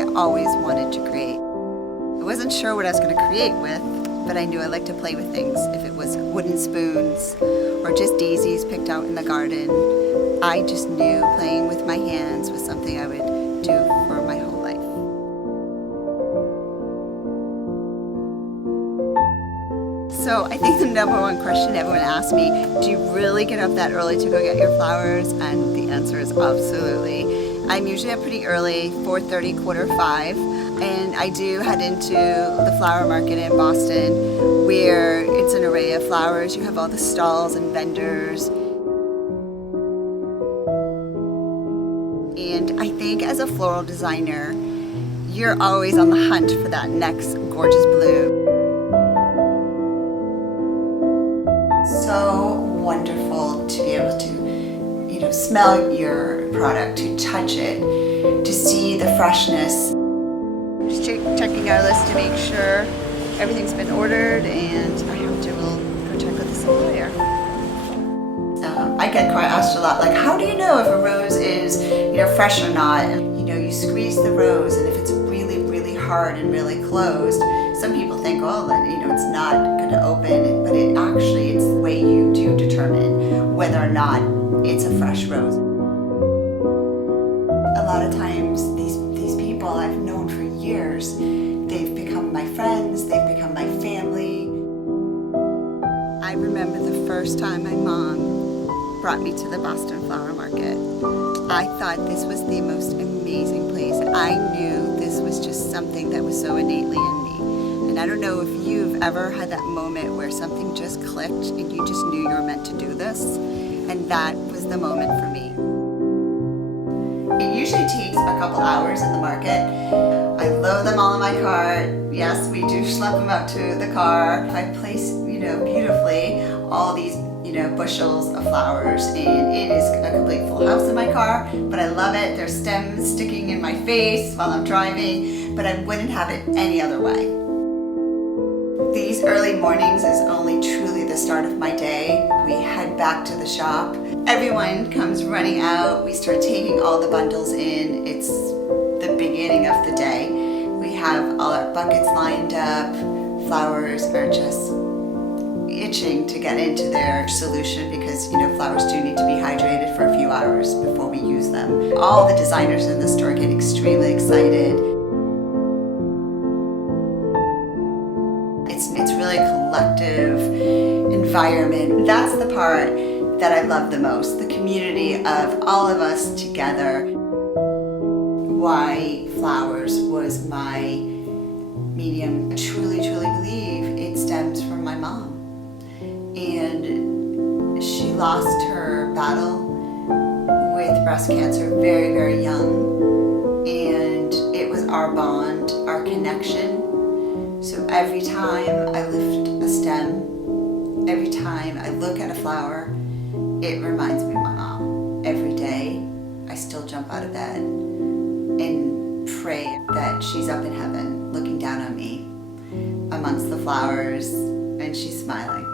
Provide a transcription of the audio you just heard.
I always wanted to create. I wasn't sure what I was going to create with, but I knew I liked to play with things. If it was wooden spoons or just daisies picked out in the garden, I just knew playing with my hands was something I would do for my whole life. So I think the number one question everyone asks me, do you really get up that early to go get your flowers? And the answer is absolutely. I'm usually up pretty early, 4:30, 4:45, and I do head into the flower market in Boston where it's an array of flowers. You have all the stalls and vendors. And I think as a floral designer, you're always on the hunt for that next gorgeous bloom. So wonderful to be able to, smell your product, to touch it, to see the freshness. Just checking our list to make sure everything's been ordered, and I have to go check with the supplier. I get quite asked a lot, like, how do you know if a rose is, fresh or not? And, you squeeze the rose, and if it's really, really hard and really closed, some people think, well, it's not going to open, but it's the way you do determine whether or not it's a fresh rose. A lot of times, these people I've known for years, they've become my friends, they've become my family. I remember the first time my mom brought me to the Boston Flower Market. I thought this was the most amazing place. I knew this was just something that was so innately in me. And I don't know if you've ever had that moment where something just clicked and you just knew you were meant to do this. And that was the moment for me. It usually takes a couple hours in the market. I load them all in my cart. Yes, we do schlep them up to the car. I place, beautifully all these, bushels of flowers, and it is a complete full house in my car, but I love it. There's stems sticking in my face while I'm driving, but I wouldn't have it any other way. These early mornings is only truly the start of my day. We head back to the shop. Everyone comes running out. We start taking all the bundles in. It's the beginning of the day. We have all our buckets lined up. Flowers are just itching to get into their solution because, flowers do need to be hydrated for a few hours before we use them. All the designers in the store get extremely excited. It's really a collective environment. That's the part that I love the most, the community of all of us together. Why flowers was my medium. I truly, truly believe it stems from my mom. And she lost her battle with breast cancer very, very young. And it was our bond, our connection. So every time I lift a stem, every time I look at a flower, it reminds me of my mom. Every day, I still jump out of bed and pray that she's up in heaven looking down on me amongst the flowers, and she's smiling.